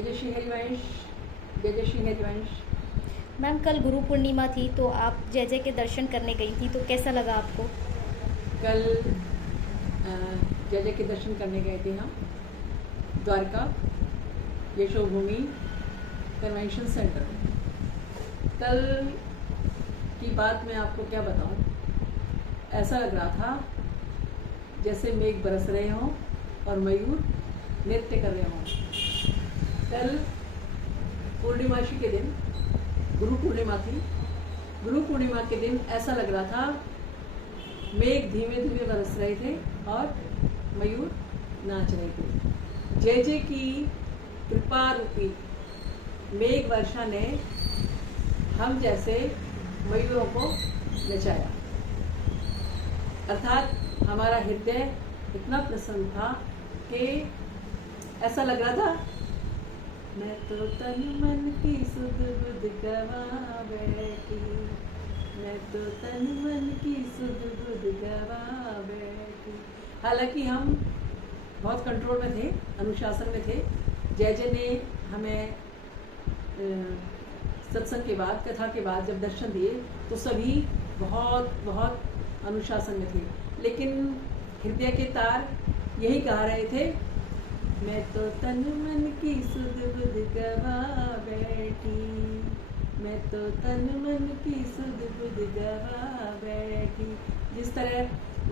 जय श्री हरिवंश, जय श्री हरिवंश। मैम कल गुरु पूर्णिमा थी तो आप जय जय के दर्शन करने गई थी, तो कैसा लगा आपको? कल जय जय के दर्शन करने गए थे हम द्वारका यशोभूमि कन्वेंशन सेंटर। कल की बात मैं आपको क्या बताऊं, ऐसा लग रहा था जैसे मेघ बरस रहे हों और मयूर नृत्य कर रहे हों। कल पूर्णिमाशी के दिन गुरु पूर्णिमा थी। गुरु पूर्णिमा के दिन ऐसा लग रहा था मेघ धीमे धीमे बरस रहे थे और मयूर नाच रहे थे। जय जय की कृपा रूपी मेघ वर्षा ने हम जैसे मयूरों को नचाया, अर्थात हमारा हृदय इतना प्रसन्न था कि ऐसा लग रहा था मैं तो तन मन की सुध बुध गवा बैठी, मैं तो तन मन की सुध बुध गवा बैठी। हालांकि हम बहुत कंट्रोल में थे, अनुशासन में थे। जय जय ने हमें सत्संग के बाद, कथा के बाद जब दर्शन दिए तो सभी बहुत बहुत अनुशासन में थे, लेकिन हृदय के तार यही कह रहे थे मैं तो तन मन की सुध बुध गवा बैठी, मैं तो तन मन की सुध बुध गवा बैठी। जिस तरह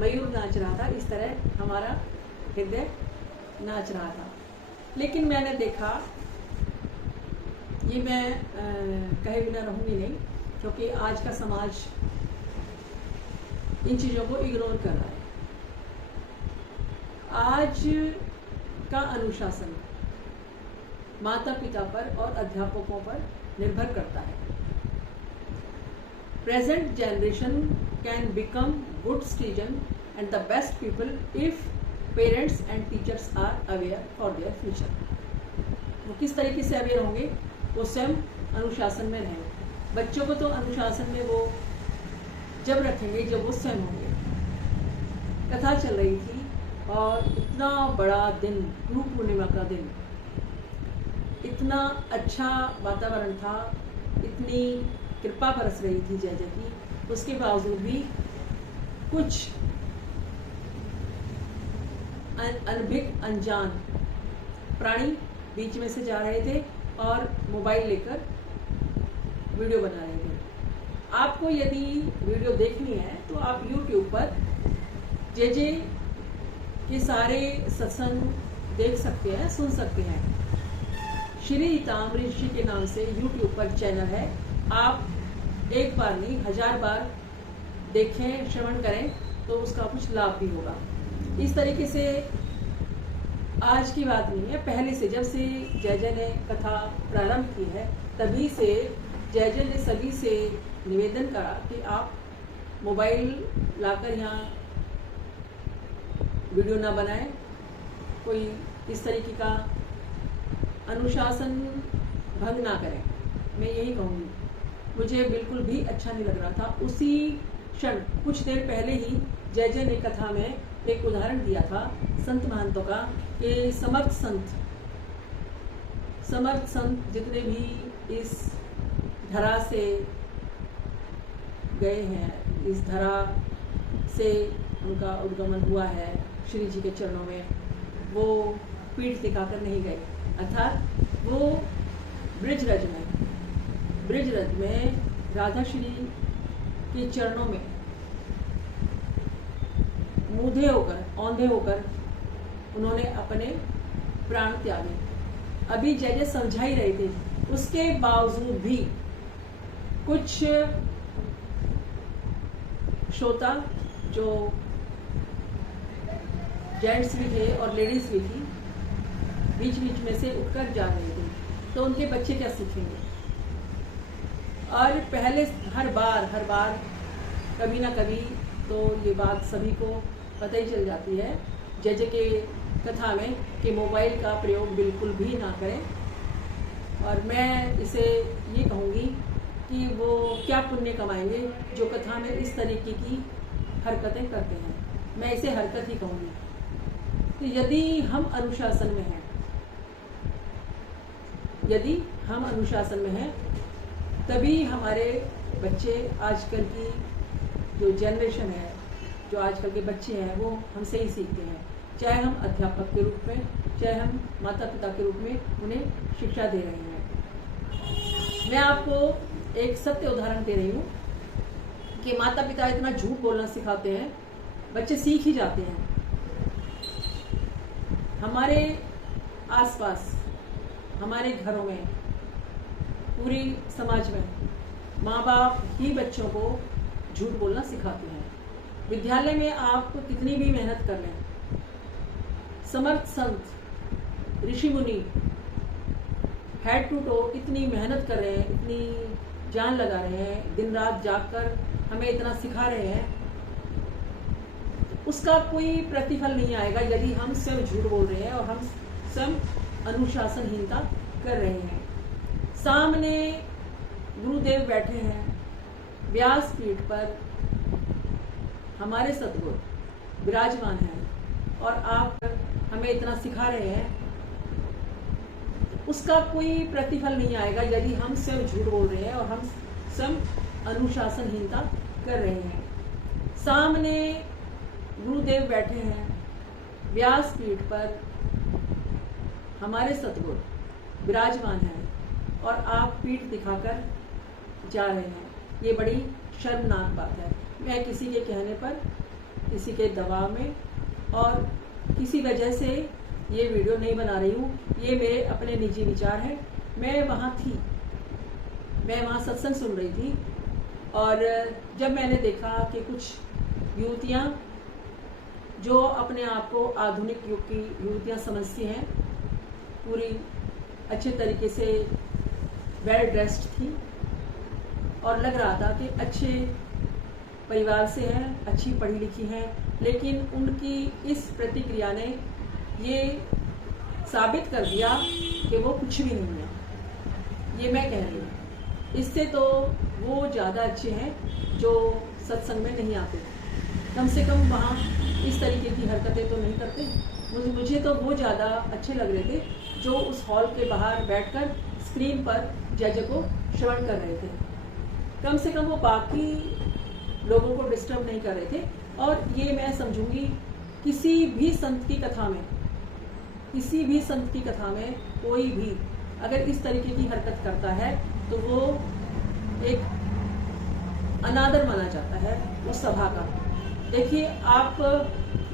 मयूर नाच रहा था, इस तरह हमारा हृदय नाच रहा था। लेकिन मैंने देखा, ये मैं कहे बिना रहूँगी नहीं, क्योंकि आज का समाज इन चीज़ों को इग्नोर कर रहा है। आज का अनुशासन माता पिता पर और अध्यापकों पर निर्भर करता है। Present generation can become good citizen and the best people if parents and teachers are aware for their future. वो किस तरीके से अवेयर होंगे? वो स्वयं अनुशासन में रहेंगे। बच्चों को तो अनुशासन में वो जब रखेंगे जब वो स्वयं होंगे। कथा चल रही थी और इतना बड़ा दिन, गुरु पूर्णिमा का दिन, इतना अच्छा वातावरण था, इतनी कृपा बरस रही थी जय जय की। उसके बावजूद भी कुछ अनभिज्ञ अनजान प्राणी बीच में से जा रहे थे और मोबाइल लेकर वीडियो बना रहे थे। आपको यदि वीडियो देखनी है तो आप YouTube पर जय जय के सारे सत्संग देख सकते हैं, सुन सकते हैं। श्री ताम्र ऋषि के नाम से YouTube पर चैनल है। आप एक बार नहीं 1000 बार देखें, श्रवण करें तो उसका कुछ लाभ भी होगा। इस तरीके से आज की बात नहीं है, पहले से जब से जय जय ने कथा प्रारंभ की है तभी से जय जय ने सभी से निवेदन करा कि आप मोबाइल लाकर यहाँ वीडियो ना बनाएं, कोई इस तरीके का अनुशासन भंग ना करें। मैं यही कहूँगी, मुझे बिल्कुल भी अच्छा नहीं लग रहा था। उसी क्षण कुछ देर पहले ही जय जय ने कथा में एक उदाहरण दिया था संत महंतों का कि समर्थ संत जितने भी इस धरा से गए हैं, इस धरा से उनका उद्गमन हुआ है श्री जी के चरणों में, वो पीठ दिखाकर नहीं गए। अर्थात वो ब्रिजरज में राधा श्री के चरणों में मूंधे होकर, औंधे होकर उन्होंने अपने प्राण त्यागे। अभी जय जय समझा ही रहे थे, उसके बावजूद भी कुछ श्रोता जो जेंट्स भी थे और लेडीज भी थी, बीच बीच में से उठकर जा रहे थे, तो उनके बच्चे क्या सीखेंगे? और पहले हर बार कभी ना कभी तो ये बात सभी को पता ही चल जाती है जय जय के कथा में कि मोबाइल का प्रयोग बिल्कुल भी ना करें। और मैं इसे ये कहूँगी कि वो क्या पुण्य कमाएंगे जो कथा में इस तरीके की हरकतें करते हैं। मैं इसे हरकत ही कहूँगी। तो यदि हम अनुशासन में हैं यदि हम अनुशासन में हैं तभी हमारे बच्चे, आजकल की जो जनरेशन है, जो आजकल के बच्चे हैं वो हमसे ही सीखते हैं, चाहे हम अध्यापक के रूप में, चाहे हम माता पिता के रूप में उन्हें शिक्षा दे रहे हैं। मैं आपको एक सत्य उदाहरण दे रही हूँ कि माता पिता इतना झूठ बोलना सिखाते हैं, बच्चे सीख ही जाते हैं। हमारे आसपास, हमारे घरों में, पूरी समाज में माँ बाप ही बच्चों को झूठ बोलना सिखाते हैं। विद्यालय में आप कितनी भी मेहनत कर लें, समर्थ संत, ऋषि मुनि हेड टू टो इतनी मेहनत कर रहे हैं, इतनी जान लगा रहे हैं, दिन रात जागकर हमें इतना सिखा रहे हैं, उसका कोई प्रतिफल नहीं आएगा यदि हम स्वयं झूठ बोल रहे हैं और हम स्वयं अनुशासनहीनता कर रहे हैं। सामने गुरुदेव बैठे हैं, व्यास पीठ पर हमारे सतगुरु विराजमान हैं और आप हमें इतना सिखा रहे हैं, उसका कोई प्रतिफल नहीं आएगा यदि हम स्वयं झूठ बोल रहे हैं और हम स्वयं अनुशासनहीनता कर रहे हैं। सामने गुरुदेव बैठे हैं, व्यास पीठ पर हमारे सतगुरु विराजमान हैं और आप पीठ दिखाकर जा रहे हैं। ये बड़ी शर्मनाक बात है। मैं किसी के कहने पर, किसी के दबाव में और किसी वजह से ये वीडियो नहीं बना रही हूँ, ये मेरे अपने निजी विचार हैं। मैं वहाँ थी, मैं वहाँ सत्संग सुन रही थी और जब मैंने देखा कि कुछ युवतियाँ जो अपने आप को आधुनिक युग की युवतियाँ समझती हैं, पूरी अच्छे तरीके से वेल ड्रेस्ड थी और लग रहा था कि अच्छे परिवार से हैं, अच्छी पढ़ी लिखी हैं, लेकिन उनकी इस प्रतिक्रिया ने ये साबित कर दिया कि वो कुछ भी नहीं है। ये मैं कह रही हूँ। इससे तो वो ज़्यादा अच्छे हैं जो सत्संग में नहीं आते, कम से कम वहाँ इस तरीके की हरकतें तो नहीं करते। मुझे तो वो ज़्यादा अच्छे लग रहे थे जो उस हॉल के बाहर बैठकर स्क्रीन पर जज को श्रवण कर रहे थे। कम से कम वो बाकी लोगों को डिस्टर्ब नहीं कर रहे थे। और ये मैं समझूंगी किसी भी संत की कथा में, किसी भी संत की कथा में कोई भी अगर इस तरीके की हरकत करता है तो वो एक अनादर माना जाता है उस सभा का। देखिए, आप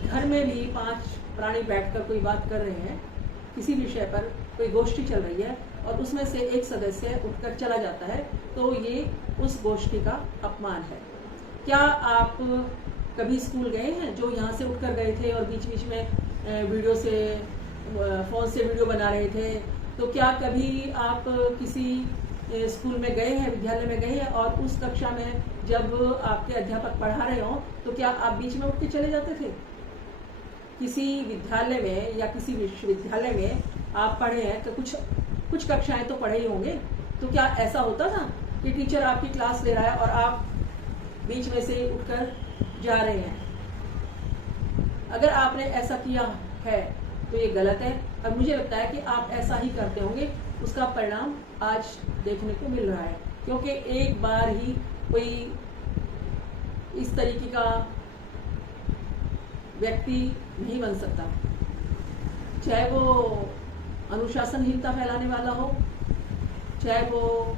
घर में भी 5 प्राणी बैठकर कोई बात कर रहे हैं, किसी विषय पर कोई गोष्ठी चल रही है और उसमें से एक सदस्य उठकर चला जाता है, तो ये उस गोष्ठी का अपमान है। क्या आप कभी स्कूल गए हैं जो यहाँ से उठकर गए थे और बीच बीच में वीडियो से, फ़ोन से वीडियो बना रहे थे? तो क्या कभी आप किसी स्कूल में गए हैं, विद्यालय में गए हैं और उस कक्षा में जब आपके अध्यापक पढ़ा रहे हों तो क्या आप बीच में उठ के चले जाते थे? किसी विद्यालय में या किसी विश्वविद्यालय में आप पढ़े हैं तो कुछ कक्षाएं तो पढ़े ही होंगे, तो क्या ऐसा होता था कि टीचर आपकी क्लास ले रहा है और आप बीच में से उठकर जा रहे हैं? अगर आपने ऐसा किया है तो ये गलत है और मुझे लगता है कि आप ऐसा ही करते होंगे। उसका परिणाम आज देखने को मिल रहा है, क्योंकि एक बार ही कोई इस तरीके का व्यक्ति नहीं बन सकता, चाहे वो अनुशासनहीनता फैलाने वाला हो, चाहे वो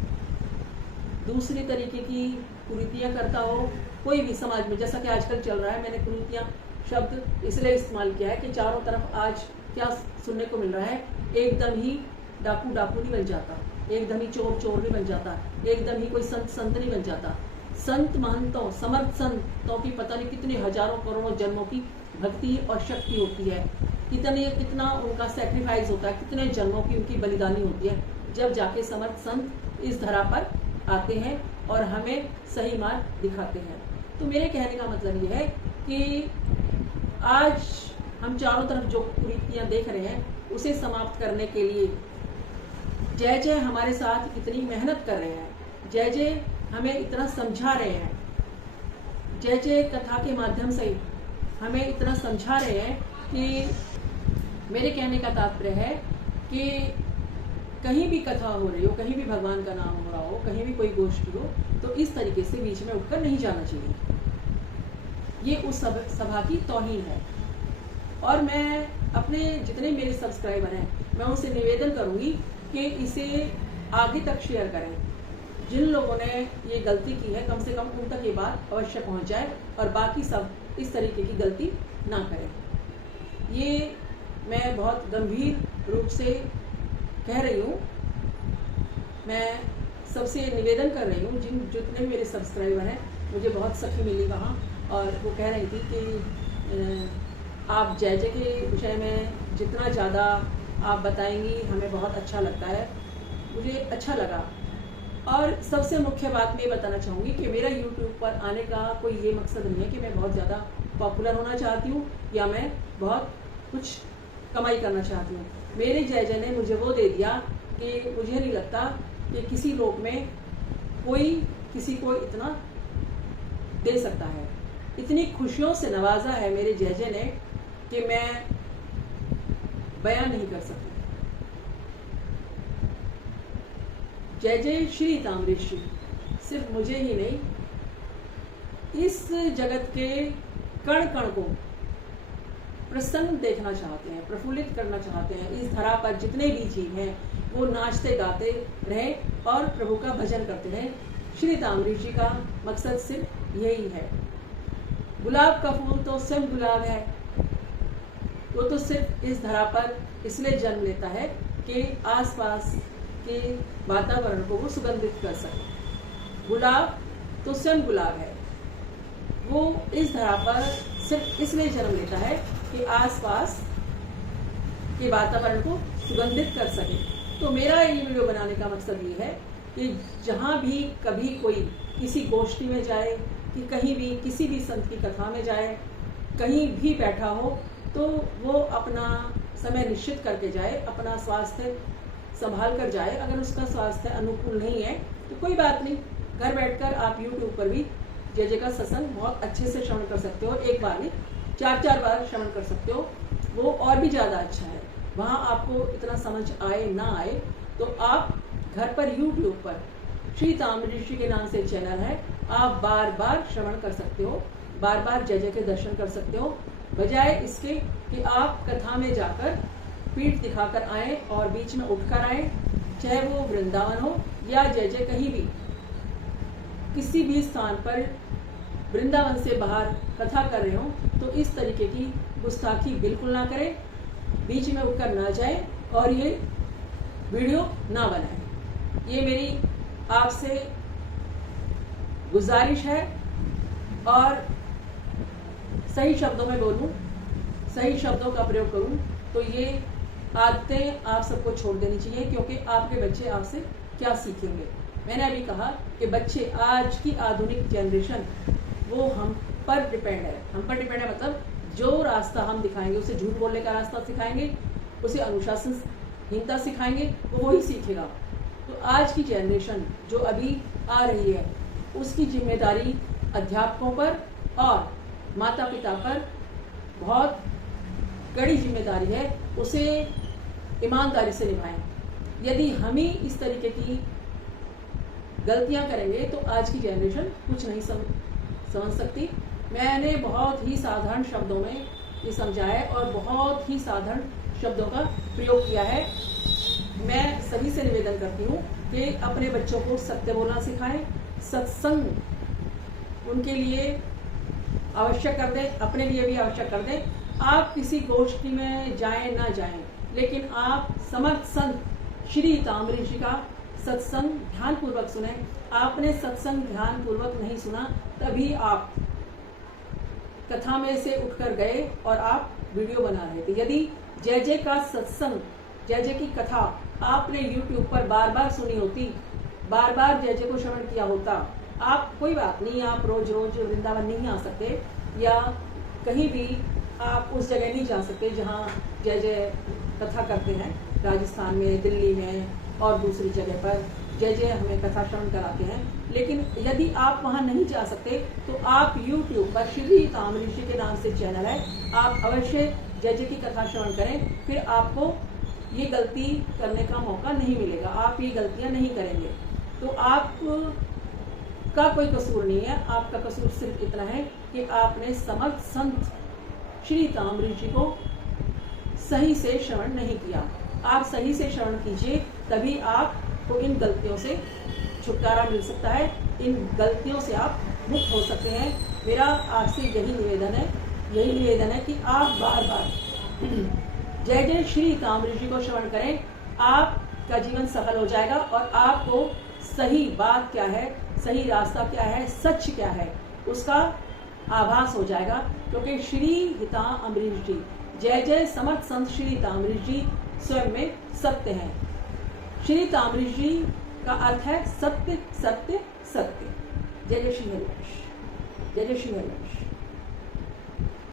दूसरी तरीके की कुरीतियां करता हो, कोई भी समाज में। जैसा कि आजकल चल रहा है, मैंने कुरीतियां शब्द इसलिए इस्तेमाल किया है कि चारों तरफ आज क्या सुनने को मिल रहा है, एकदम ही डाकू नहीं बन जाता, एकदम ही चोर नहीं बन जाता, एकदम ही कोई संत नहीं बन जाता। संत महंतों, समर्थ संतों की पता नहीं कितने हजारों करोड़ों जन्मों की भक्ति और शक्ति होती है, कितना उनका सेक्रीफाइस होता है, कितने जन्मों की उनकी बलिदानी होती है, जब जाके समर्थ संत इस धरा पर आते हैं और हमें सही मार्ग दिखाते हैं। तो मेरे कहने का मतलब ये है कि आज हम चारों तरफ जो कुरीतियां देख रहे हैं उसे समाप्त करने के लिए जय हमारे साथ इतनी मेहनत कर रहे हैं, जय हमें इतना समझा रहे हैं, जय कथा के माध्यम से हमें इतना समझा रहे हैं कि मेरे कहने का तात्पर्य है कि कहीं भी कथा हो रही हो, कहीं भी भगवान का नाम हो रहा हो, कहीं भी कोई गोष्ठी हो, तो इस तरीके से बीच में उठकर नहीं जाना चाहिए। ये उस सभा की तौहीन है। और मैं अपने जितने मेरे सब्सक्राइबर हैं, मैं उनसे निवेदन करूंगी कि इसे आगे तक शेयर करें। जिन लोगों ने ये गलती की है, कम से कम उन तक ये बात अवश्य पहुंच जाए और बाकी सब इस तरीके की गलती ना करें। ये मैं बहुत गंभीर रूप से कह रही हूँ। मैं सबसे निवेदन कर रही हूँ, जितने भी मेरे सब्सक्राइबर हैं, मुझे बहुत सखी मिली वहाँ, और वो कह रही थी कि आप जय जय के विषय में जितना ज़्यादा आप बताएंगी हमें बहुत अच्छा लगता है। मुझे अच्छा लगा। और सबसे मुख्य बात मैं बताना चाहूँगी कि मेरा YouTube पर आने का कोई ये मकसद नहीं है कि मैं बहुत ज़्यादा पॉपुलर होना चाहती हूँ या मैं बहुत कुछ कमाई करना चाहती हूँ। मेरे जय जय ने मुझे वो दे दिया कि मुझे नहीं लगता कि किसी लोक में कोई किसी को इतना दे सकता है। इतनी खुशियों से नवाजा है मेरे जय जय ने कि मैं बयान नहीं कर सकती। जय जय श्री ताम्रेश्वरी सिर्फ मुझे ही नहीं, इस जगत के कण कण को प्रसन्न देखना चाहते हैं, प्रफुल्लित करना चाहते हैं। इस धरा पर जितने भी जीव हैं वो नाचते गाते रहें और प्रभु का भजन करते रहें। श्री ताम्रेश्वरी का मकसद सिर्फ यही है। गुलाब का फूल तो स्वयं गुलाब है, वो तो सिर्फ इस धरा पर इसलिए जन्म लेता है कि आसपास के वातावरण को वो सुगंधित कर सके। गुलाब तो स्वयं गुलाब है, वो इस धरा पर सिर्फ इसलिए जन्म लेता है कि आसपास के वातावरण को सुगंधित कर सके। तो मेरा ये वीडियो बनाने का मकसद ये है कि जहाँ भी कभी कोई किसी गोष्ठी में जाए, कि कहीं भी किसी भी संत की कथा में जाए, कहीं भी बैठा हो, तो वो अपना समय निश्चित करके जाए, अपना स्वास्थ्य संभाल कर जाए। अगर उसका स्वास्थ्य अनुकूल नहीं है तो कोई बात नहीं, घर बैठकर आप YouTube पर भी जय जय का सत्संग बहुत अच्छे से श्रवण कर सकते हो। एक बार नहीं, 4-4 बार श्रवण कर सकते हो, वो और भी ज़्यादा अच्छा है। वहाँ आपको इतना समझ आए ना आए तो आप घर पर YouTube पर श्री ताम्रेश्वरी के नाम से चैनल है, आप बार बार श्रवण कर सकते हो, बार बार जय जय के दर्शन कर सकते हो, बजाय इसके कि आप कथा में जाकर पीठ दिखाकर आए और बीच में उठकर आए। चाहे वो वृंदावन हो या जय जय कहीं भी, किसी भी स्थान पर वृंदावन से बाहर कथा कर रहे हो तो इस तरीके की गुस्ताखी बिल्कुल ना करें, बीच में उठकर ना जाए और ये वीडियो ना बनाए। ये मेरी आपसे गुजारिश है। और सही शब्दों में बोलूं, सही शब्दों का प्रयोग करूं तो ये आदतें आप सबको छोड़ देनी चाहिए, क्योंकि आपके बच्चे आपसे क्या सीखेंगे। मैंने अभी कहा कि बच्चे, आज की आधुनिक जनरेशन वो हम पर डिपेंड है। हम पर डिपेंड है मतलब जो रास्ता हम दिखाएंगे, उसे झूठ बोलने का रास्ता सिखाएंगे, उसे अनुशासनहीनता सिखाएंगे, वो वही सीखेगा। तो आज की जनरेशन जो अभी आ रही है, उसकी जिम्मेदारी अध्यापकों पर और माता पिता पर बहुत कड़ी जिम्मेदारी है, उसे ईमानदारी से निभाएं। यदि हम ही इस तरीके की गलतियां करेंगे तो आज की जनरेशन कुछ नहीं समझ सकती। मैंने बहुत ही साधारण शब्दों में ये समझाया है और बहुत ही साधारण शब्दों का प्रयोग किया है। मैं सभी से निवेदन करती हूँ कि अपने बच्चों को सत्य बोलना सिखाएं, सत्संग उनके लिए आवश्यक कर दें, अपने लिए भी आवश्यक कर दें। आप किसी गोष्ठी में जाएं ना जाएं, लेकिन आप समर्थ संत श्री ताम्रेश्वरी का सत्संग ध्यान पूर्वक सुने। आपने सत्संग ध्यान पूर्वक नहीं सुना, तभी आप कथा में से उठकर गए और आप वीडियो बना रहे थे। यदि जय जय का सत्संग, जय जय की कथा आपने YouTube पर बार बार सुनी होती, बार बार जय जय को श्रवण किया होता, आप कोई बात नहीं, आप रोज रोज वृंदावन नहीं आ सकते या कहीं भी आप उस जगह नहीं जा सकते जहाँ जय जय कथा करते हैं, राजस्थान में, दिल्ली में और दूसरी जगह पर जय जय हमें कथा श्रवण कराते हैं। लेकिन यदि आप वहाँ नहीं जा सकते तो आप YouTube पर श्री ताम्रेश्वरी के नाम से चैनल है, आप अवश्य जय जय की कथा श्रवण करें, फिर आपको ये गलती करने का मौका नहीं मिलेगा, आप ये गलतियां नहीं करेंगे। तो आप का कोई कसूर नहीं है, आपका कसूर सिर्फ इतना है कि आपने समर्थ संत श्री ताम्रलिप्त जी को सही से श्रवण नहीं किया। आप सही से श्रवण कीजिए, तभी आपको इन गलतियों से छुटकारा मिल सकता है, इन गलतियों से आप मुक्त हो सकते हैं। मेरा आपसे यही निवेदन है कि आप बार बार जय जय श्री ताम्रलिप्त जी को श्रवण करें, आपका जीवन सफल हो जाएगा और आपको सही बात क्या है, सही रास्ता क्या है, सच क्या है, उसका आभास हो जाएगा। क्योंकि श्री ताम्रलिप्त जी, जय जय समर्थ संत श्री ताम्रलिप्त जी स्वयं में सत्य हैं। श्री ताम्रलिप्त जी का अर्थ है सत्य सत्य सत्य। जय जय श्री हरिवंश, जय जय श्री हरिवंश।